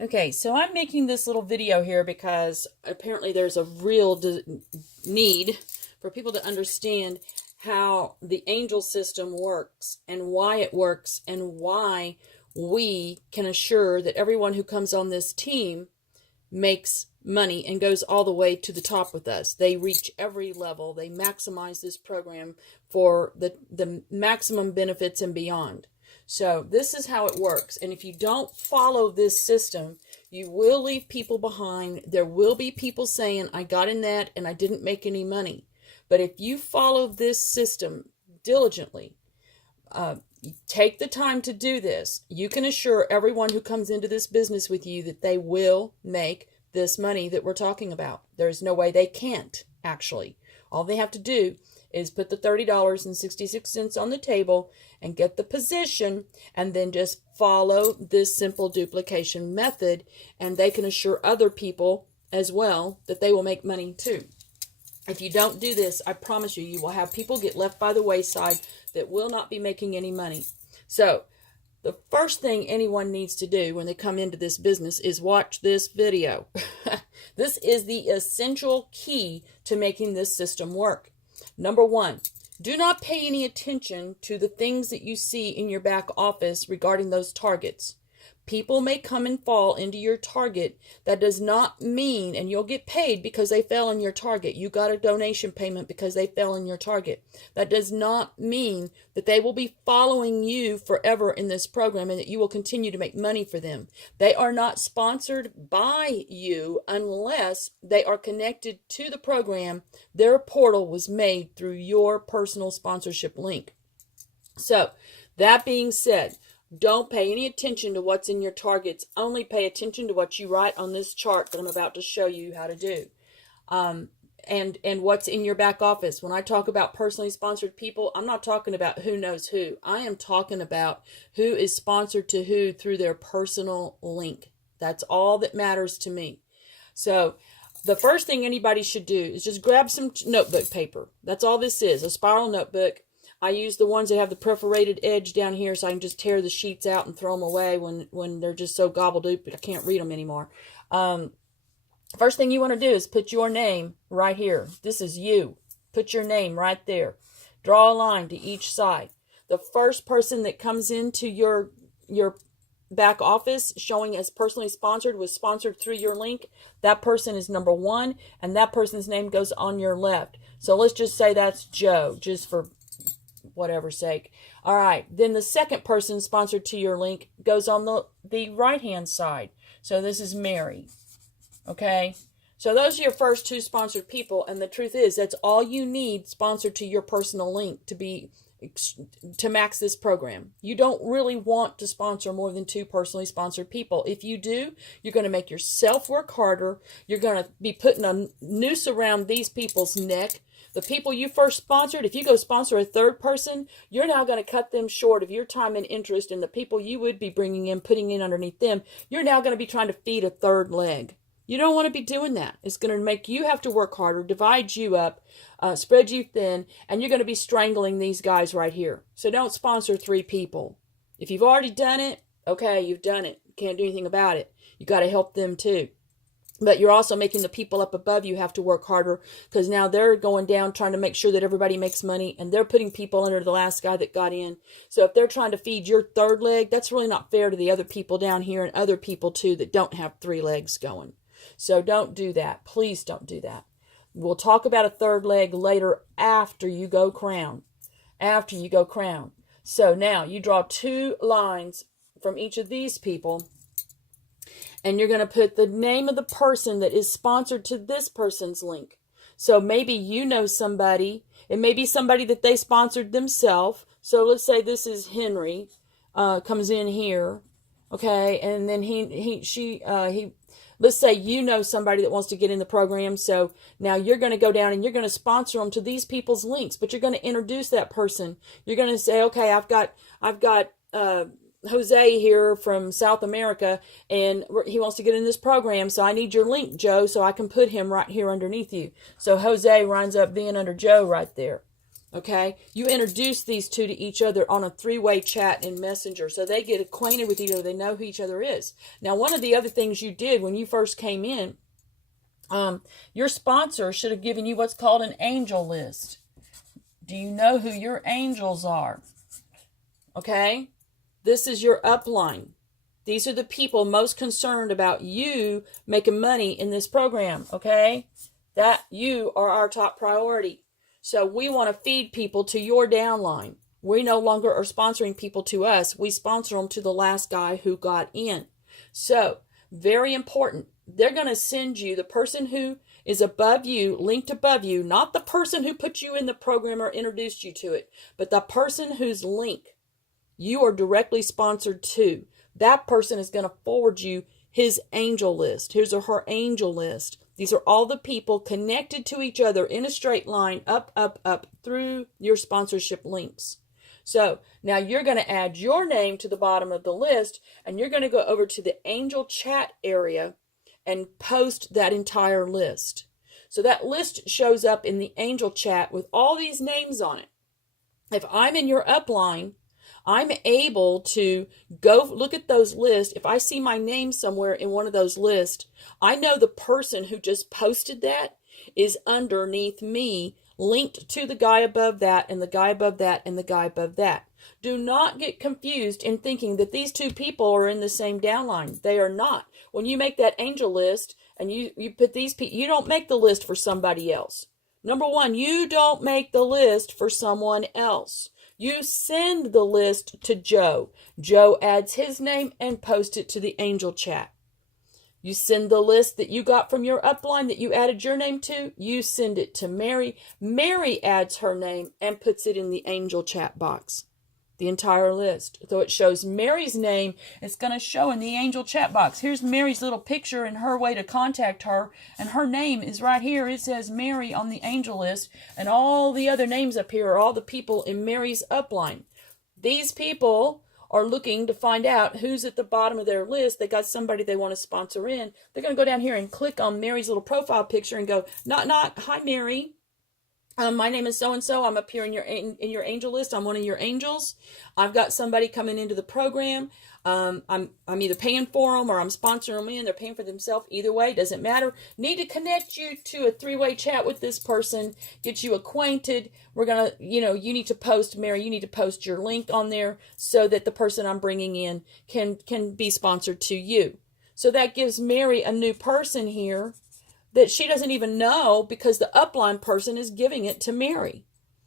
Okay, so I'm making this little video here because apparently there's a real need for people to understand how the angel system works and why it works and why we can assure that everyone who comes on this team makes money and goes all the way to the top with us. They reach every level. They maximize this program for the maximum benefits and beyond. So this is how it works. And if you don't follow this system, you will leave people behind. There will be people saying, I got in that and I didn't make any money. But if you follow this system diligently, take the time to do this, you can assure everyone who comes into this business with you that they will make this money that we're talking about. There's no way they can't, actually. All they have to do is put the $30.66 on the table and get the position, and then just follow this simple duplication method, and they can assure other people as well that they will make money too. If you don't do this, I promise you, you will have people get left by the wayside that will not be making any money. So the first thing anyone needs to do when they come into this business is watch this video. This is the essential key to making this system work. Number one, do not pay any attention to the things that you see in your back office regarding those targets. People may come and fall into your target. That does not mean, and you'll get paid because they fell in your target. You got a donation payment because they fell in your target. That does not mean that they will be following you forever in this program and that you will continue to make money for them. They are not sponsored by you unless they are connected to the program. Their portal was made through your personal sponsorship link. So, that being said, don't pay any attention to what's in your targets. Only pay attention to what you write on this chart that I'm about to show you how to do. And what's in your back office. When I talk about personally sponsored people, I'm not talking about who knows who. I am talking about who is sponsored to who through their personal link. That's all that matters to me. So the first thing anybody should do is just grab some notebook paper. That's all this is, a spiral notebook. I use the ones that have the perforated edge down here so I can just tear the sheets out and throw them away when they're just so gobbledygook, but I can't read them anymore. First thing you want to do is put your name right here. This is you. Put your name right there. Draw a line to each side. The first person that comes into your back office showing as personally sponsored, was sponsored through your link, that person is number one, and that person's name goes on your left. So let's just say that's Joe, just for whatever sake. All right, then the second person sponsored to your link goes on the right hand side. So this is Mary. Okay, so those are your first two sponsored people, and the truth is that's all you need sponsored to your personal link to max this program. You don't really want to sponsor more than two personally sponsored people. If you do, you're going to make yourself work harder. You're going to be putting a noose around these people's neck. The people you first sponsored, if you go sponsor a third person, you're now going to cut them short of your time and interest, and the people you would be bringing in, putting in underneath them, you're now going to be trying to feed a third leg. You don't want to be doing that. It's going to make you have to work harder, divide you up, spread you thin, and you're going to be strangling these guys right here. So don't sponsor three people. If you've already done it, okay, you've done it. You can't do anything about it. You got to help them too. But you're also making the people up above you have to work harder, because now they're going down trying to make sure that everybody makes money, and they're putting people under the last guy that got in. So if they're trying to feed your third leg, that's really not fair to the other people down here and other people too that don't have three legs going. So don't do that. Please don't do that. We'll talk about a third leg later after you go crown. After you go crown. So now you draw two lines from each of these people, and you're going to put the name of the person that is sponsored to this person's link. So maybe you know somebody. It may be somebody that they sponsored themselves. So let's say this is Henry, comes in here, okay, and then let's say you know somebody that wants to get in the program. So now you're going to go down and you're going to sponsor them to these people's links, but you're going to introduce that person. You're going to say, okay, I've got Jose here from South America, and he wants to get in this program, so I need your link, Joe, so I can put him right here underneath you. So Jose winds up being under Joe right there. Okay, you introduce these two to each other on a three-way chat in Messenger, so they get acquainted with each other. They know who each other is. Now, one of the other things you did when you first came in, your sponsor should have given you what's called an angel list. Do you know who your angels are? Okay, this is your upline. These are the people most concerned about you making money in this program. Okay, that you are our top priority. So we want to feed people to your downline. We no longer are sponsoring people to us. We sponsor them to the last guy who got in. So, very important. They're going to send you the person who is above you, linked above you, not the person who put you in the program or introduced you to it, but the person whose link you are directly sponsored to. That person is going to forward you his angel list. Here's her angel list. These are all the people connected to each other in a straight line, up, up, up, through your sponsorship links. So now you're going to add your name to the bottom of the list, and you're going to go over to the angel chat area and post that entire list. So that list shows up in the angel chat with all these names on it. If I'm in your upline, I'm able to go look at those lists. If I see my name somewhere in one of those lists, I know the person who just posted that is underneath me, linked to the guy above that, and the guy above that, and the guy above that. Do not get confused in thinking that these two people are in the same downline. They are not. When you make that angel list and you put these people, you don't make the list for somebody else. Number one, you don't make the list for someone else. You send the list to Joe. Joe adds his name and posts it to the angel chat. You send the list that you got from your upline that you added your name to, you send it to Mary. Mary adds her name and puts it in the angel chat box. The entire list. So it shows Mary's name. It's going to show in the angel chat box. Here's Mary's little picture and her way to contact her. And her name is right here. It says Mary on the angel list. And all the other names up here are all the people in Mary's upline. These people are looking to find out who's at the bottom of their list. They got somebody they want to sponsor in. They're going to go down here and click on Mary's little profile picture and go, hi Mary. My name is so-and-so. I'm up here in your angel list. I'm one of your angels. I've got somebody coming into the program. I'm either paying for them or I'm sponsoring them in. They're paying for themselves. Either way, doesn't matter. Need to connect you to a three-way chat with this person. Get you acquainted. We're going to, you need to post, Mary, you need to post your link on there so that the person I'm bringing in can be sponsored to you. So that gives Mary a new person here that she doesn't even know because the upline person is giving it to Mary.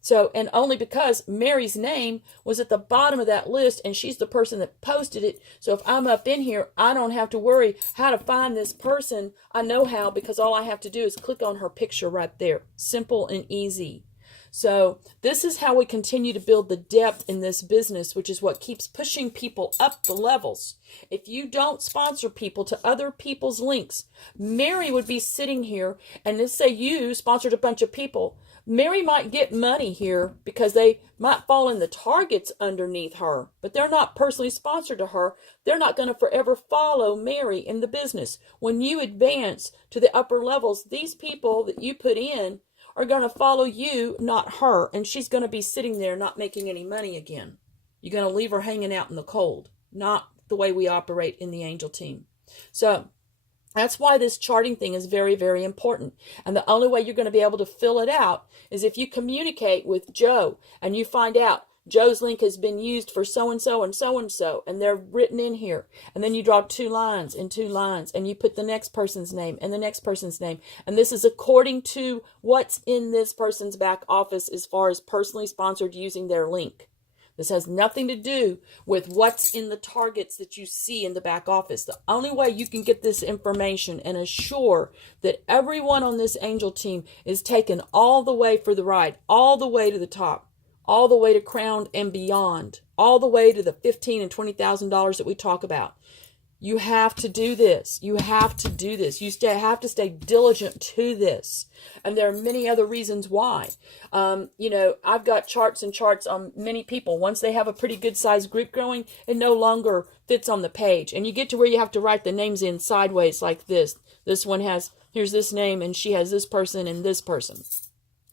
So, and only because Mary's name was at the bottom of that list and she's the person that posted it. So if I'm up in here, I don't have to worry how to find this person. I know how because all I have to do is click on her picture right there. Simple and easy. So this is how we continue to build the depth in this business, which is what keeps pushing people up the levels. If you don't sponsor people to other people's links, Mary would be sitting here and let's say you sponsored a bunch of people. Mary might get money here because they might fall in the targets underneath her, but they're not personally sponsored to her. They're not going to forever follow Mary in the business. When you advance to the upper levels, these people that you put in are going to follow you, not her, and she's going to be sitting there not making any money again. You're going to leave her hanging out in the cold. Not the way we operate in the angel team. So that's why this charting thing is very, very important. And the only way you're going to be able to fill it out is if you communicate with Joe and you find out Joe's link has been used for so-and-so and so-and-so, and they're written in here. And then you draw 2 lines and 2 lines, and you put the next person's name and the next person's name. And this is according to what's in this person's back office as far as personally sponsored using their link. This has nothing to do with what's in the targets that you see in the back office. The only way you can get this information and assure that everyone on this angel team is taken all the way for the ride, all the way to the top, all the way to crowned and beyond, all the way to the $15,000 and $20,000 that we talk about. You have to do this. You have to do this. You have to stay diligent to this. And there are many other reasons why. I've got charts and charts on many people. Once they have a pretty good sized group growing, it no longer fits on the page. And you get to where you have to write the names in sideways like this. This one has, here's this name, and she has this person and this person.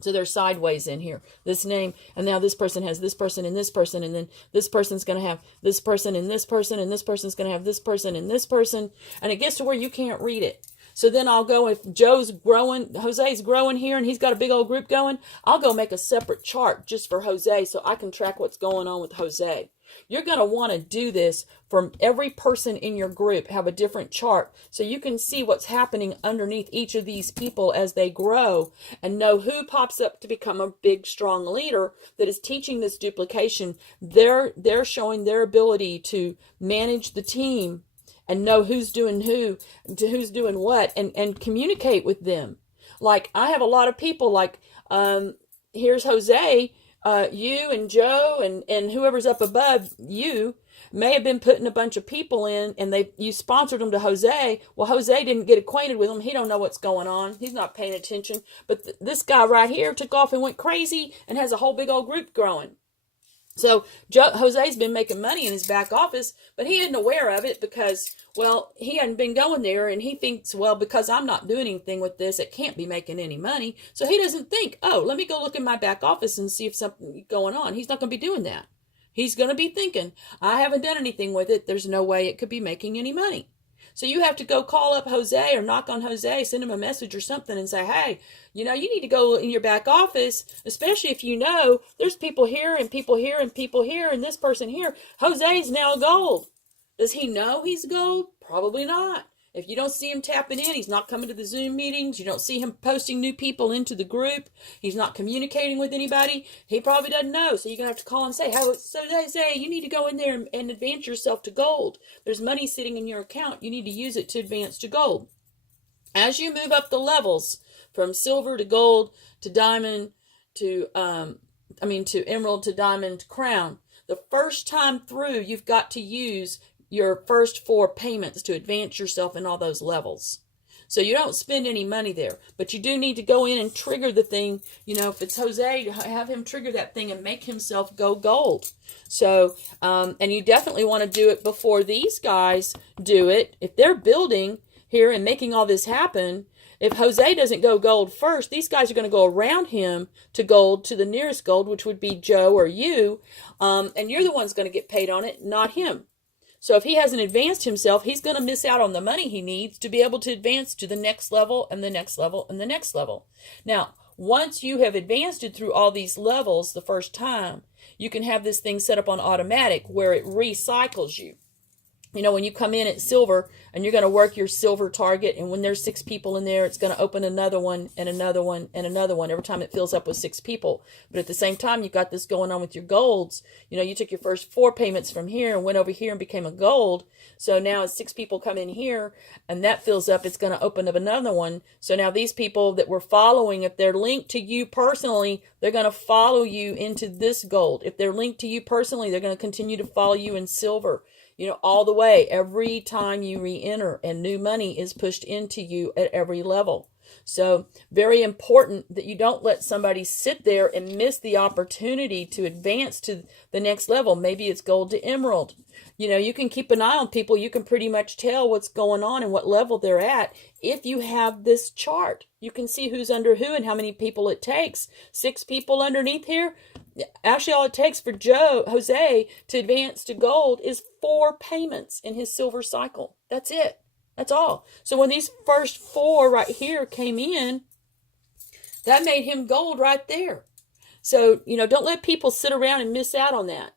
So they're sideways in here. This name, and now this person has this person and this person, and then this person's going to have this person and this person, and this person's going to have this person and this person, and it gets to where you can't read it. So then I'll go, if Joe's growing, Jose's growing here, and he's got a big old group going, I'll go make a separate chart just for Jose so I can track what's going on with Jose. You're going to want to do this from every person in your group, have a different chart so you can see what's happening underneath each of these people as they grow and know who pops up to become a big, strong leader that is teaching this duplication. They're showing their ability to manage the team and know who's doing who's doing what, and communicate with them. Like, I have a lot of people, like, here's Jose, you and Joe and whoever's up above you may have been putting a bunch of people in, and you sponsored them to Jose. Well, Jose didn't get acquainted with them. He don't know what's going on. He's not paying attention. But this guy right here took off and went crazy and has a whole big old group growing. So Jose's been making money in his back office, but he isn't aware of it because, well, he hadn't been going there, and he thinks, well, because I'm not doing anything with this, it can't be making any money. So he doesn't think, oh, let me go look in my back office and see if something's going on. He's not going to be doing that. He's going to be thinking, I haven't done anything with it. There's no way it could be making any money. So you have to go call up Jose or knock on Jose, send him a message or something and say, hey, you need to go in your back office, especially if you know there's people here and people here and people here and this person here. Jose's now gold. Does he know he's gold? Probably not. If you don't see him tapping in, he's not coming to the Zoom meetings. You don't see him posting new people into the group. He's not communicating with anybody. He probably doesn't know. So you're going to have to call and say, so they say you need to go in there and advance yourself to gold. There's money sitting in your account. You need to use it to advance to gold. As you move up the levels from silver to gold to diamond to emerald to diamond to crown, the first time through, you've got to use your first 4 payments to advance yourself in all those levels. So you don't spend any money there, but you do need to go in and trigger the thing. If it's Jose, have him trigger that thing and make himself go gold. So, and you definitely want to do it before these guys do it. If they're building here and making all this happen, if Jose doesn't go gold first, these guys are going to go around him to gold, to the nearest gold, which would be Joe or you, and you're the one's going to get paid on it, not him. So if he hasn't advanced himself, he's going to miss out on the money he needs to be able to advance to the next level and the next level and the next level. Now, once you have advanced it through all these levels the first time, you can have this thing set up on automatic where it recycles you. When you come in at silver and you're going to work your silver target, and when there's 6 people in there, it's going to open another one and another one and another one every time it fills up with 6 people. But at the same time, you've got this going on with your golds. You took your first 4 payments from here and went over here and became a gold. So now as 6 people come in here and that fills up, it's going to open up another one. So now these people that were following, if they're linked to you personally, they're going to follow you into this gold. If they're linked to you personally, they're going to continue to follow you in silver. All the way, every time you re-enter, and new money is pushed into you at every level. So very important that you don't let somebody sit there and miss the opportunity to advance to the next level. Maybe it's gold to emerald. You can keep an eye on people. You can pretty much tell what's going on and what level they're at if you have this chart. You can see who's under who and how many people it takes. 6 people underneath here. Actually, all it takes for Jose to advance to gold is 4 payments in his silver cycle. That's it. That's all. So when these first 4 right here came in, that made him gold right there. So, don't let people sit around and miss out on that.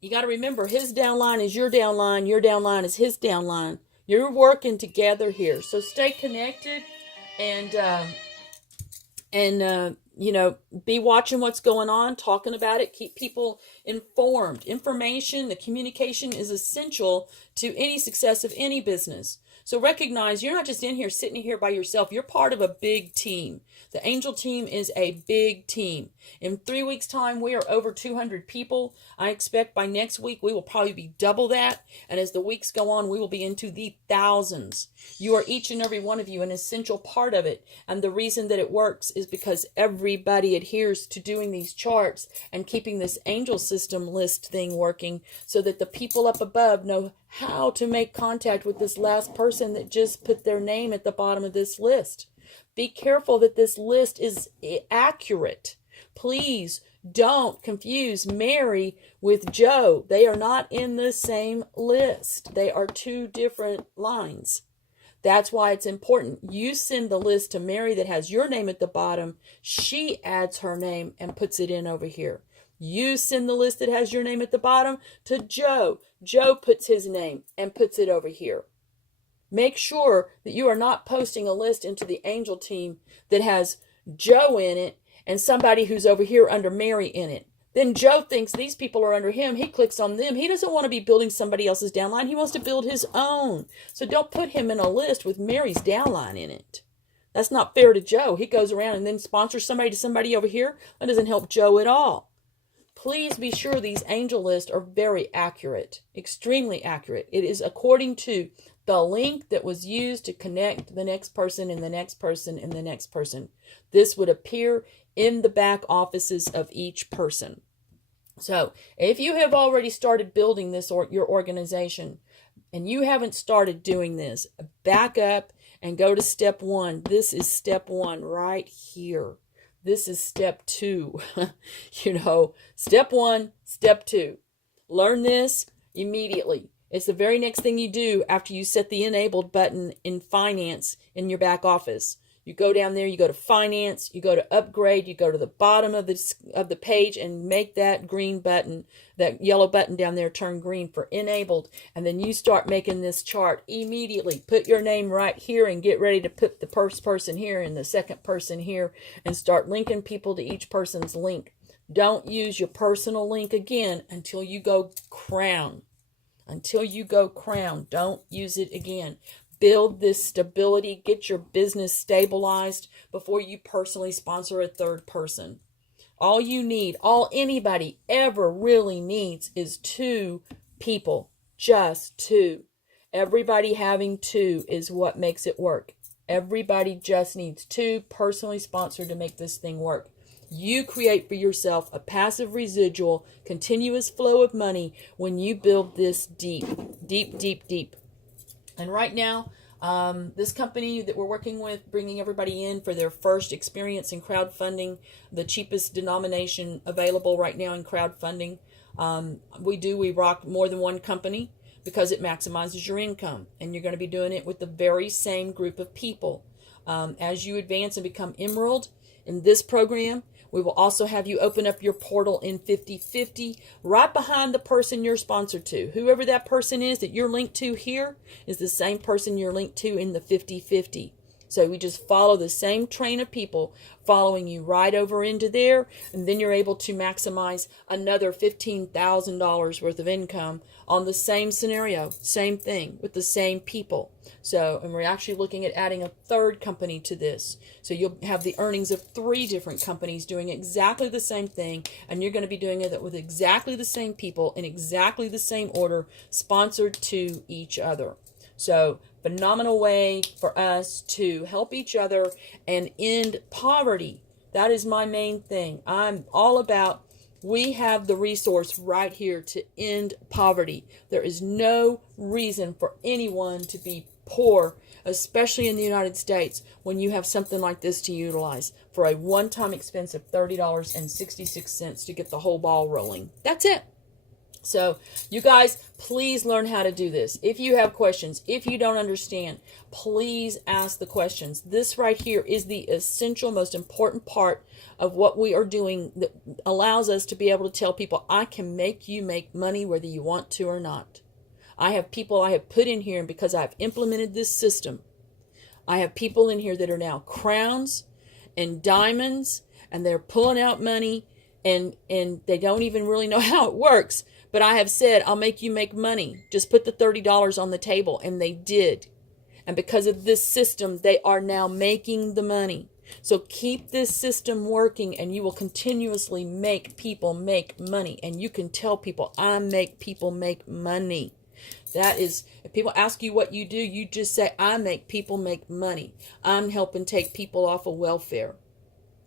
You got to remember, his downline is your downline is his downline. You're working together here. So stay connected and be watching what's going on, talking about it, keep people informed. Information, the communication is essential to any success of any business. So recognize you're not just in here sitting here by yourself. You're part of a big team. The Angel team is a big team. In 3 weeks' time, we are over 200 people. I expect by next week, we will probably be double that. And as the weeks go on, we will be into the thousands. You are, each and every one of you, an essential part of it. And the reason that it works is because everybody adheres to doing these charts and keeping this angel system list thing working so that the people up above know how to make contact with this last person that just put their name at the bottom of this list. Be careful that this list is accurate. Please don't confuse Mary with Joe. They are not in the same list. They are two different lines. That's why it's important. You send the list to Mary that has your name at the bottom. She adds her name and puts it in over here. You send the list that has your name at the bottom to Joe. Joe puts his name and puts it over here. Make sure that you are not posting a list into the angel team that has Joe in it and somebody who's over here under Mary in it. Then Joe thinks these people are under him. He clicks on them. He doesn't want to be building somebody else's downline. He wants to build his own. So don't put him in a list with Mary's downline in it. That's not fair to Joe. He goes around and then sponsors somebody to somebody over here. That doesn't help Joe at all. Please be sure these angel lists are very accurate, extremely accurate. It is according to the link that was used to connect the next person and the next person and the next person. This would appear in the back offices of each person. So if you have already started building this or your organization and you haven't started doing this, back up and go to step 1. This is step 1 right here. This is step 2. Step 1, step 2. Learn this immediately. It's the very next thing you do after you set the enabled button in finance in your back office. You go down there, you go to finance, you go to upgrade, you go to the bottom of the page and make that green button, that yellow button down there turn green for enabled. And then you start making this chart immediately. Put your name right here and get ready to put the first person here and the second person here and start linking people to each person's link. Don't use your personal link again until you go crown. Until you go crown, don't use it again. Build this stability, get your business stabilized before you personally sponsor a third person. All you need, all anybody ever really needs is 2 people, just 2. Everybody having 2 is what makes it work. Everybody just needs 2 personally sponsored to make this thing work. You create for yourself a passive residual, continuous flow of money when you build this deep, deep, deep, deep. And right now, this company that we're working with, bringing everybody in for their first experience in crowdfunding, the cheapest denomination available right now in crowdfunding. We rock more than one company because it maximizes your income. And you're going to be doing it with the very same group of people. As you advance and become Emerald in this program, we will also have you open up your portal in 50/50 right behind the person you're sponsored to. Whoever that person is that you're linked to here is the same person you're linked to in the 50/50. So we just follow the same train of people following you right over into there, and then you're able to maximize another $15,000 worth of income on the same scenario, same thing, with the same people. So, and we're actually looking at adding a third company to this. So you'll have the earnings of 3 different companies doing exactly the same thing, and you're going to be doing it with exactly the same people in exactly the same order, sponsored to each other. So, phenomenal way for us to help each other and end poverty. That is my main thing. I'm all about, we have the resource right here to end poverty. There is no reason for anyone to be poor, especially in the United States, when you have something like this to utilize for a one-time expense of $30.66 to get the whole ball rolling. That's it. So you guys, please learn how to do this. If you have questions, if you don't understand, please ask the questions. This right here is the essential, most important part of what we are doing that allows us to be able to tell people, I can make you make money whether you want to or not. I have people I have put in here, and because I've implemented this system, I have people in here that are now crowns and diamonds, and they're pulling out money, and they don't even really know how it works. But I have said, I'll make you make money. Just put the $30 on the table. And they did. And because of this system, they are now making the money. So keep this system working, and you will continuously make people make money. And you can tell people, I make people make money. That is, if people ask you what you do, you just say, I make people make money. I'm helping take people off of welfare.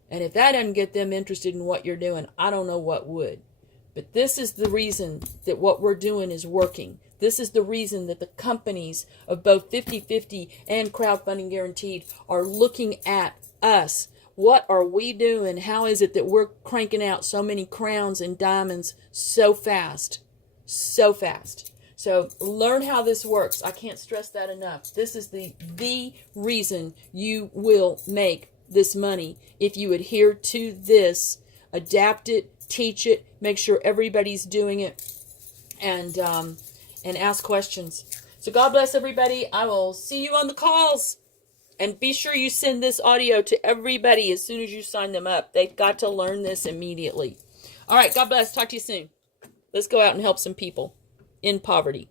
And if that doesn't get them interested in what you're doing, I don't know what would. But this is the reason that what we're doing is working. This is the reason that the companies of both 50/50 and crowdfunding guaranteed are looking at us. What are we doing? How is it that we're cranking out so many crowns and diamonds so fast? So fast. So learn how this works. I can't stress that enough. This is the reason you will make this money if you adhere to this, adapt it, teach it, make sure everybody's doing it, and ask questions. So God bless everybody. I will see you on the calls. And be sure you send this audio to everybody as soon as you sign them up. They've got to learn this immediately. All right, God bless. Talk to you soon. Let's go out and help some people in poverty.